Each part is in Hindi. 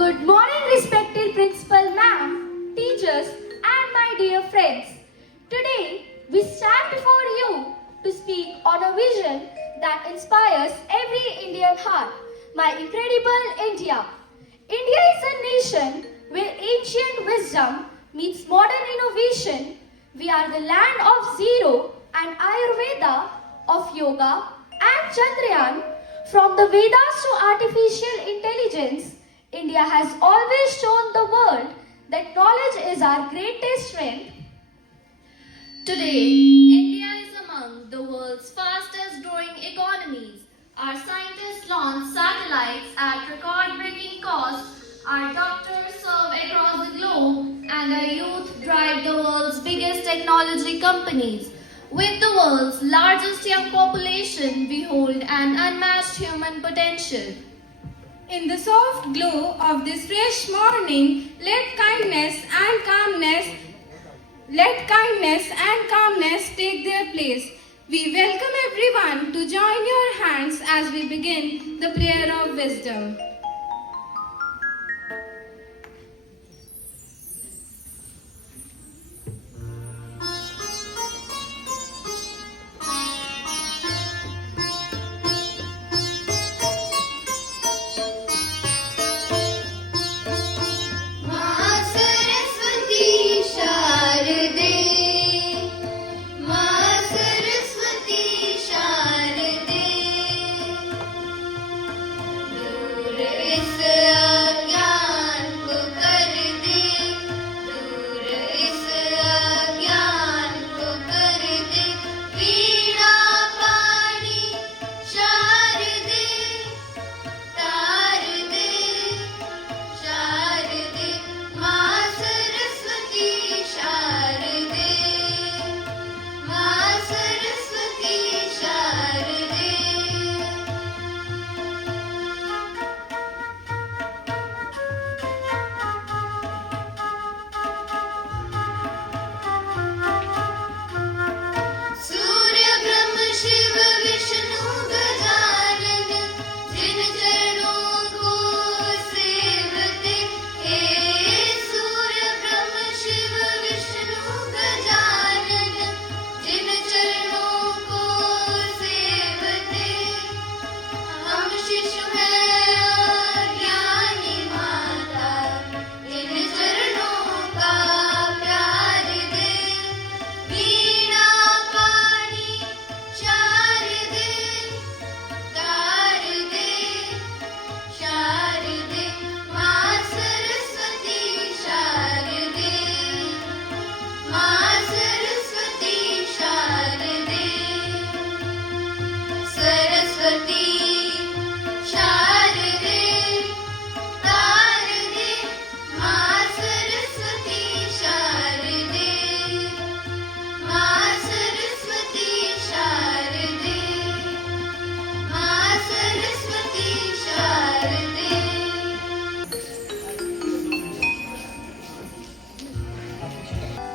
Good morning, respected principal ma'am, teachers, and my dear friends. Today, we stand before you to speak on a vision that inspires every Indian heart, my incredible India. India is a nation where ancient wisdom meets modern innovation. We are the land of zero and Ayurveda, of yoga and Chandrayaan. From the Vedas to artificial intelligence, India has always shown the world that knowledge is our greatest strength. Today, India is among the world's fastest growing economies. Our scientists launch satellites at record-breaking costs, our doctors serve across the globe, and our youth drive the world's biggest technology companies. With the world's largest young population, we hold an unmatched human potential. In the soft glow of this fresh morning, let kindness and calmness take their place. We welcome everyone to join your hands as we begin the prayer of wisdom.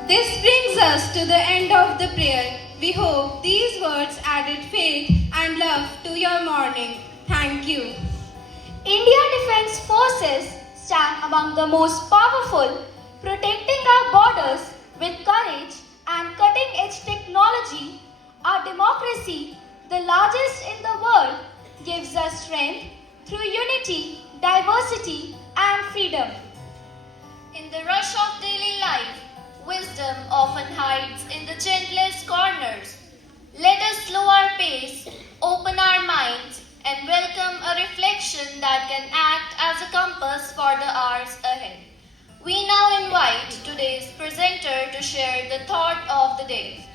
This brings us to the end of the prayer. We hope these words added faith and love to your morning. Thank you. India Defence Forces stand among the most powerful, protecting our borders with courage and cutting-edge technology. Our democracy, the largest in the world, gives us strength through unity, diversity, and freedom. In the rush of daily life, wisdom often hides in the gentlest corners. Let us slow our pace, open our minds, and welcome a reflection that can act as a compass for the hours ahead. We now invite today's presenter to share the thought of the day.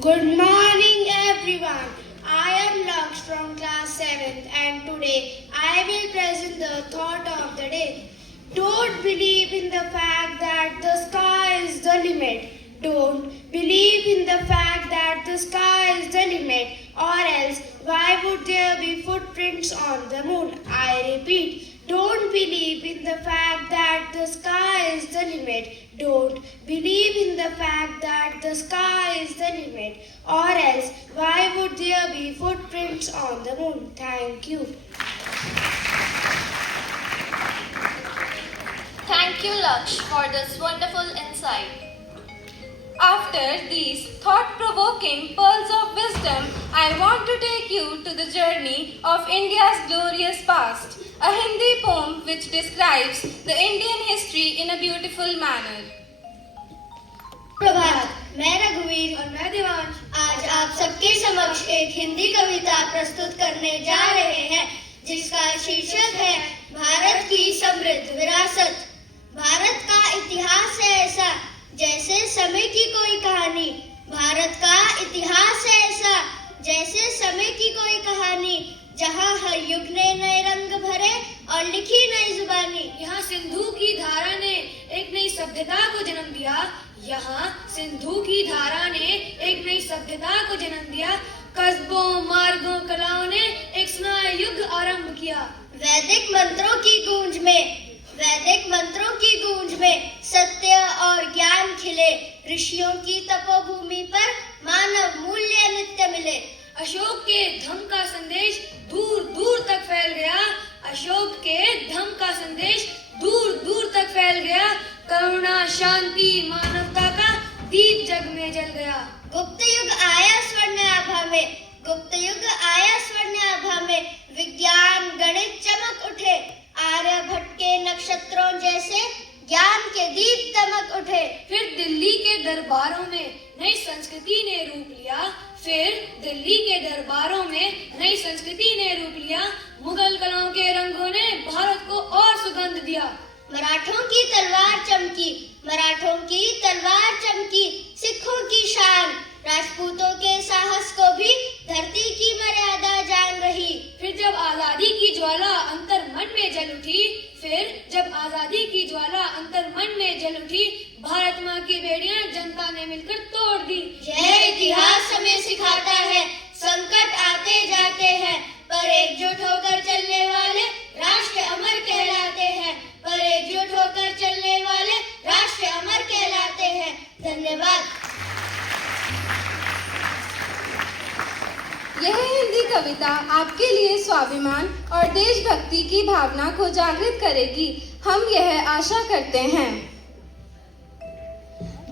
Good morning everyone. I am Laksh from class 7th and today I will present the thought of the day. Don't believe in the fact that the sky is the limit. Don't believe in the fact that the sky is the limit, or else why would there be footprints on the moon? I repeat, Don't believe in the fact that the sky is the limit. Don't believe in the fact that the sky is the limit. Or else, why would there be footprints on the moon? Thank you. Thank you, Laksh, for this wonderful insight. After these thought-provoking pearls of wisdom, I want to take you to the journey of India's glorious past, a Hindi poem which describes the Indian history in a beautiful manner. प्रभात, मैं रघुवीर और मैं देवांश आज आप सबके समक्ष एक हिंदी कविता प्रस्तुत करने जा रहे हैं जिसका शीर्षक है भारत की समृद्ध विरासत। भारत का इतिहास है ऐसा जैसे समय की कोई कहानी। भारत का इतिहास है ऐसा जैसे समय की कोई कहानी जहाँ हर युग ने नए रंग भरे और लिखी नई जुबानी। यहाँ सिंधु की धारा ने एक नई सभ्यता को जन्म दिया। यहाँ सिंधु की धारा ने एक नई सभ्यता को जन्म दिया। कस्बों, मार्गों, कलाओं ने एक नया युग आरंभ किया। वैदिक मंत्रों की गूंज में सत्य और ज्ञान खिले। ऋषियों की तपोभूमि पर मानव मूल्य नित्य मिले। अशोक के धम्म का संदेश दूर दूर तक फैल गया। अशोक के धम्म का संदेश दूर दूर तक फैल गया। करुणा, शांति, मानवता का दीप जग में जल गया। गुप्त युग आया स्वर्ण आभा में। गुप्त युग आया स्वर्ण आभा में। विज्ञान गणित चमक उठे। आर्यभट्ट के नक्षत्रों जैसे ज्ञान के दीप दमक उठे। फिर दिल्ली के दरबारों में नई संस्कृति ने रूप लिया। मुगल कलाओं के रंगों ने भारत को और सुगंध दिया। मराठों की तलवार चमकी। सिखों की शान, राजपूतों के साहस को भी धरती की मर्यादा जान रही। फिर जब आजादी की ज्वाला अंतर्मन में जल उठी, भारत माँ की बेड़ियां जनता ने मिलकर तोड़ दी। यह इतिहास हमें सिखाता है, संकट आते जाते हैं, पर एकजुट होकर चलने वाले राष्ट्र अमर कहलाते हैं। धन्यवाद। यह हिंदी कविता आपके लिए स्वाभिमान और देशभक्ति की भावना को जागृत करेगी, हम यह आशा करते हैं।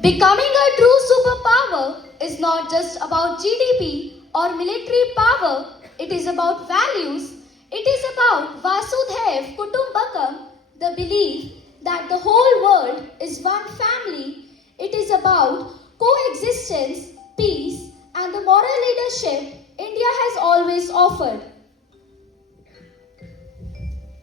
Becoming a true superpower is not just about GDP or military power, it is about values. It is about Vasudhaiv Kutumbakam, the belief that the whole world is one family. It is about coexistence, peace, and the moral leadership India has always offered.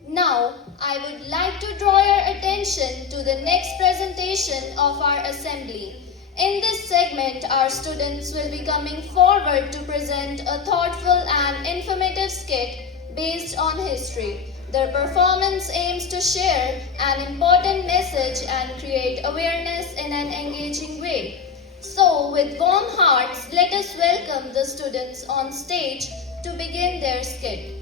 Now, I would like to draw your attention to the next presentation of our assembly. In this segment, our students will be coming forward to present a thoughtful and informative skit based on history. Their performance aims to share an important message and create awareness in an engaging way. So, with warm hearts, let us welcome the students on stage to begin their skit.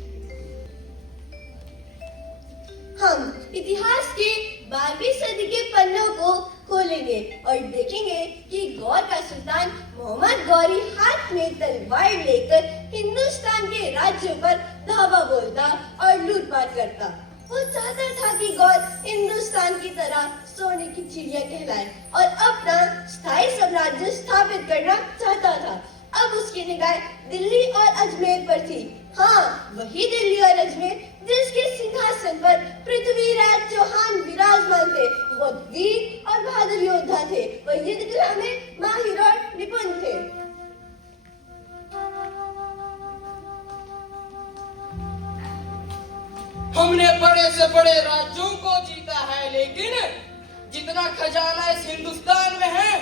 हम इतिहास के 12वीं सदी के पन्नों को खोलेंगे और देखेंगे कि गौर का सुल्तान मोहम्मद गौरी हाथ में तलवार लेकर हिंदुस्तान के राज्यों पर धावा बोलता और लूटपाट करता। वो चाहता था कि गौर हिंदुस्तान की तरह सोने की चिड़िया कहलाए और अपना स्थायी साम्राज्य स्थापित करना चाहता था। अब उसकी निगाह दिल्ली और अजमेर पर थी। हाँ, वही दिल्ली और अजमेर जिसके सिंहासन पर पृथ्वीराज चौहान विराजमान थे। वो वीर और बहादुर योद्धा थे। वो युद्ध कला में माहिर और निपुण थे। हमने बड़े से बड़े राज्यों को जीता है, लेकिन जितना खजाना इस हिंदुस्तान में है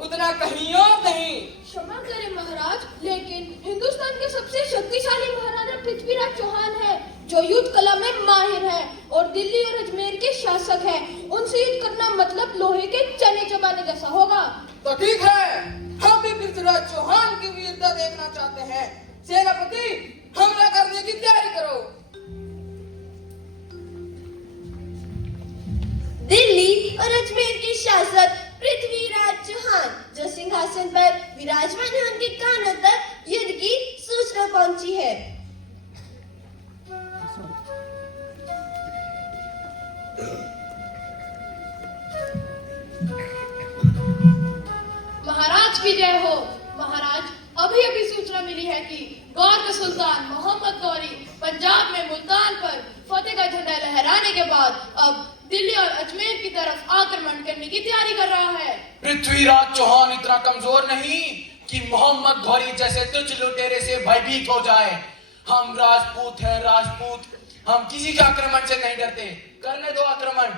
उतना कहीं और नहीं। क्षमा करें महाराज, लेकिन हिंदुस्तान के सबसे शक्तिशाली महाराजा पृथ्वीराज चौहान है, जो युद्ध कला में माहिर है और दिल्ली और अजमेर के शासक है। उनसे युद्ध करना मतलब लोहे के चने चबाने जैसा होगा। तो ठीक है, हम भी पृथ्वीराज चौहान की वीरता देखना चाहते हैं। सेनापति, हमला करने की तैयारी करो। और अजमेर के शासक पृथ्वीराज चौहान जो सिंहासन पर विराजमान है, उनके कानों तक युद्ध की सूचना पहुंची है। महाराज की जय हो। महाराज, अभी अभी सूचना मिली है कि गौर का सुल्तान मोहम्मद गौरी पंजाब में मुल्तान पर फतेह का झंडा लहराने के बाद अब दिल्ली और अजमेर की तरफ आक्रमण करने की तैयारी कर रहा है। पृथ्वीराज चौहान इतना कमजोर नहीं कि मोहम्मद गौरी जैसे तुच्छ लुटेरे से भयभीत हो जाए। हम राजपूत हैं, राजपूत। हम किसी के आक्रमण से नहीं डरते। करने दो आक्रमण।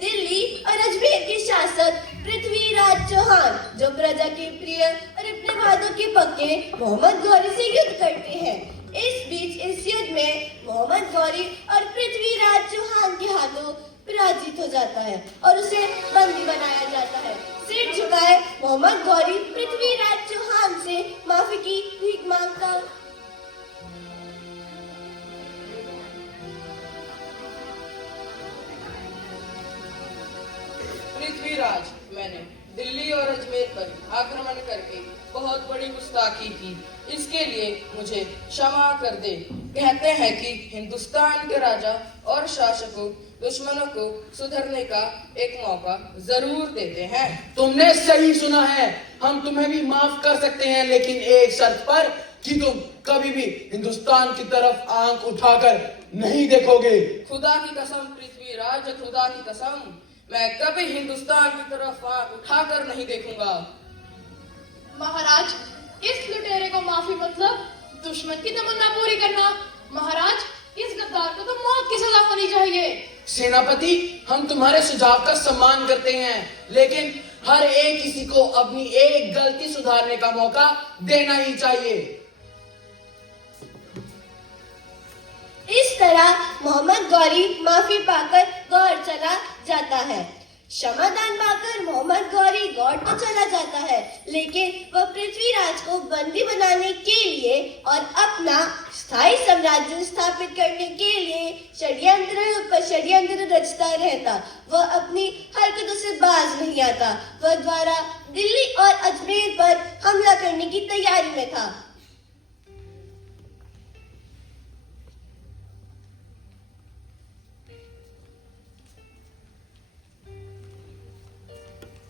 दिल्ली और अजमेर के शासक पृथ्वीराज चौहान जो प्रजा के प्रिय और अपने वादों के पक्के मोहम्मद गौरी से युद्ध करते हैं। इस बीच इस युद्ध में मोहम्मद गौरी और पृथ्वीराज चौहान के हाथों पराजित हो जाता है और उसे बंदी बनाया जाता है। सिर झुकाए मोहम्मद गौरी पृथ्वीराज चौहान से माफी की भीख मांगता। पृथ्वीराज, मैंने दिल्ली और अजमेर पर आक्रमण करके बहुत बड़ी गुस्ताखी की। इसके लिए मुझे क्षमा कर दे। कहते हैं कि हिंदुस्तान के राजा और शासकों दुश्मनों को सुधरने का एक मौका जरूर देते हैं। तुमने सही सुना है। हम तुम्हें भी माफ कर सकते हैं, लेकिन एक शर्त पर कि तुम कभी भी हिंदुस्तान की तरफ आंख उठाकर नहीं देखोगे। खुदा की कसम पृथ्वीराज, खुदा की कसम, मैं कभी हिंदुस्तान की तरफ आंख उठाकर नहीं देखूंगा। महाराज, इस लुटेरे को माफी मतलब दुश्मन की तमन्ना पूरी करना। महाराज, इस गद्दार को तो मौत की सजा होनी चाहिए। सेनापति, हम तुम्हारे सुझाव का सम्मान करते हैं, लेकिन हर एक किसी को अपनी एक गलती सुधारने का मौका देना ही चाहिए। इस तरह मोहम्मद गौरी माफी पाकर गौर चला जाता है। क्षमादान पाकर मोहम्मद गौरी गौर तो चला जाता है, लेकिन वह पृथ्वीराज को बंदी बनाने के लिए और अपना स्थायी साम्राज्य स्थापित करने के लिए षड्यंत्र पर षड्यंत्र रचता रहता। वह अपनी हरकतों से बाज नहीं आता। वह द्वारा दिल्ली और अजमेर पर हमला करने की तैयारी में था।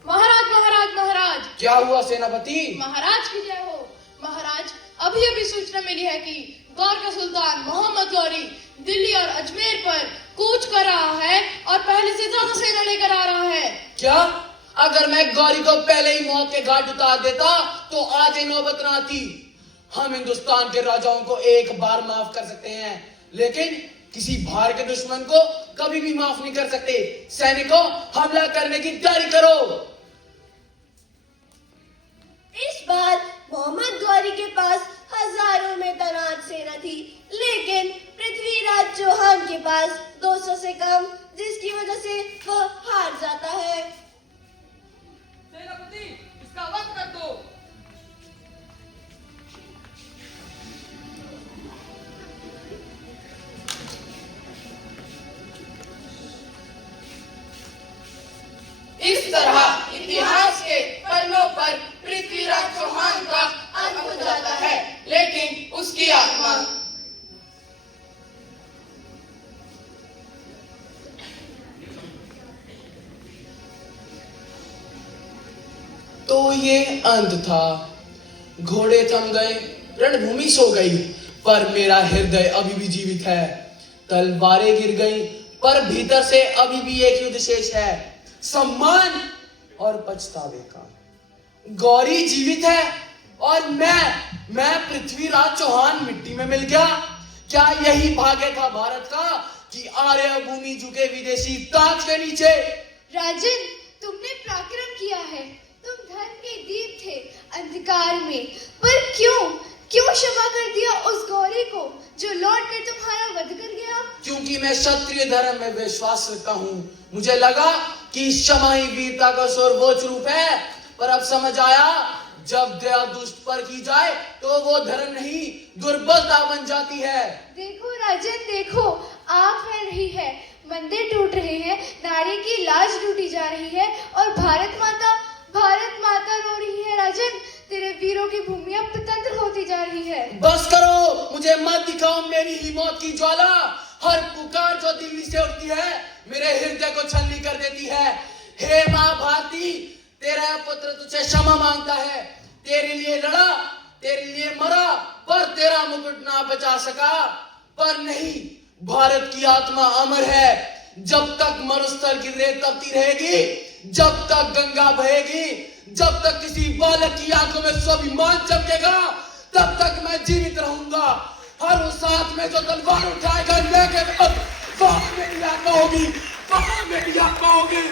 महाराज, महाराज, महाराज। क्या हुआ सेनापति? महाराज की जय हो। महाराज, अभी अभी सूचना मिली है कि गौर का सुल्तान मोहम्मद गौरी दिल्ली और अजमेर पर कूच कर रहा है और पहले से ज्यादा सेना लेकर आ रहा है। क्या? अगर मैं गौरी को पहले ही मौत के घाट उतार देता तो आज ये नौबत न आती। हम हिंदुस्तान के राजाओं को एक बार माफ कर सकते हैं, लेकिन किसी बाहर के दुश्मन को कभी भी माफ नहीं कर सकते। सैनिकों, हमला करने की तैयारी करो। इस बार मोहम्मद गौरी के पास हजारों में तैनात सेना थी, लेकिन पृथ्वीराज चौहान के पास 200 से कम, जिसकी वजह से वह हार जाता है। सेनापति, इसका वध कर दो। इस तरह इतिहास के पन्नों पर पृथ्वीराज चौहान का अंत हो जाता है, लेकिन उसकी आत्मा तो ये अंत था। घोड़े थम गए, रणभूमि सो गई, पर मेरा हृदय अभी भी जीवित है। तलवारें गिर गई, पर भीतर से अभी भी एक युद्ध शेष है, सम्मान और पछतावे का। गौरी जीवित है और मैं पृथ्वीराज चौहान मिट्टी में मिल गया। क्या यही भाग्य था भारत का कि आर्य भूमि झुके विदेशी ताज के नीचे? राजन, तुमने पराक्रम किया है। तुम धर्म के दीप थे अंधकार में, पर क्यों क्षमा कर दिया उस गौरी को जो लौट कर तुम्हारा वध कर गया? क्योंकि मैं क्षत्रिय धर्म में विश्वास रखता हूँ। मुझे लगा कि क्षमा ही वीरता का सर्वोच्च रूप है, पर अब समझ आया, जब दया दुष्ट पर की जाए तो वो धर्म नहीं, दुर्बलता बन जाती है। देखो राजन, देखो, आग फैल रही है। मंदिर टूट रहे हैं, नारी की लाज लूटी जा रही है और भारत माता रो रही है। राजन, तेरे वीरों की भूमि अब पतंत्र होती जा रही है। बस करो, मुझे मत दिखाओ मेरी ही मौत की ज्वाला। हर पुकार जो दिल्ली से उठती है मेरे हृदय को छलनी कर देती है। हे माँ भारती, तेरा पुत्र तुझे क्षमा मांगता है। तेरे लिए लड़ा, तेरे लिए मरा, पर तेरा मुकुट ना बचा सका। पर नहीं, भारत की आत्मा अमर है। जब तक मरुस्थल की रेत तपती रहेगी, जब तक गंगा बहेगी, जब तक किसी बालक की आंखों में स्वाभिमान चमकेगा, तब तक मैं जीवित रहूंगा। हर उस हाथ में जो तलवार उठाएगा लेके वहां मेरी आत्मा होगी, वहां मेरी आत्मा होगी।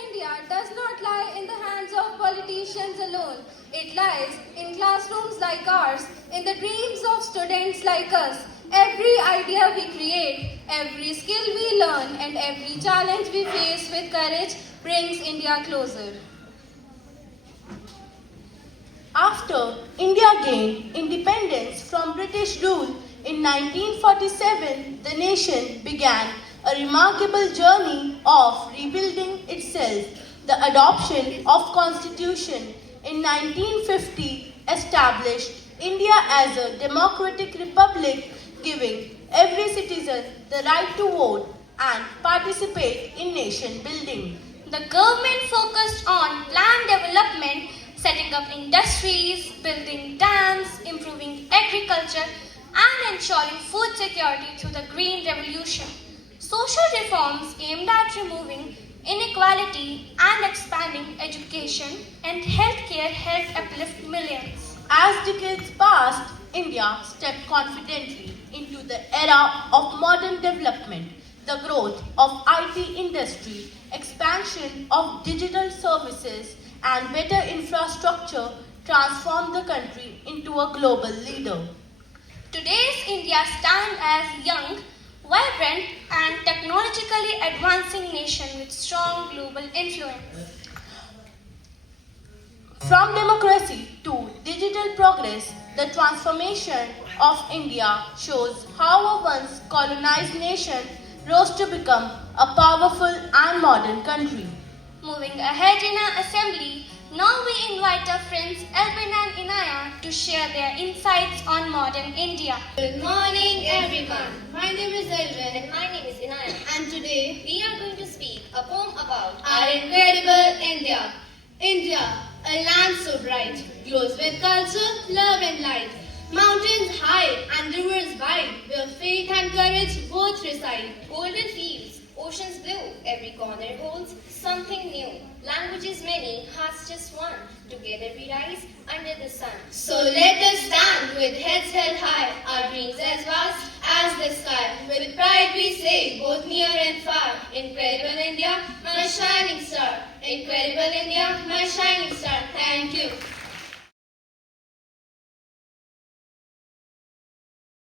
India does not lie in the hands of politicians alone. It lies in classrooms like ours, in the dreams of students like us. Every idea we create, every skill we learn, and every challenge we face with courage brings India closer. After India gained independence from British rule in 1947, the nation began a remarkable journey of rebuilding itself. The adoption of Constitution in 1950 established India as a democratic republic, giving every citizen the right to vote and participate in nation building. The government focused on land development, setting up industries, building dams, improving agriculture, and ensuring food security through the Green Revolution. Social reforms aimed at removing inequality and expanding education and healthcare helped uplift millions. As decades passed, India stepped confidently into the era of modern development. The growth of IT industry, expansion of digital services, and better infrastructure transformed the country into a global leader. Today's India stands as young, vibrant, and technologically advancing nation with strong global influence. From democracy to digital progress, the transformation of India shows how a once colonized nation rose to become a powerful and modern country. Moving ahead in our assembly, now we invite our friends Elvin and Inaya to share their insights on modern India. Good morning, everyone. My name is Elvin. And my name is Inaya. And today We are going to speak a poem about our incredible India. India, a land so bright, glows with culture, love and light. Mountains high and rivers wide, where faith and courage both reside. golden fields, oceans blue, every corner holds something new. Languages many, hearts just one. Together we rise under the sun. So let us stand with heads held high, our dreams as vast as the sky. With pride we say, both near and far, incredible India, my shining star. Incredible India, my shining star. Thank you.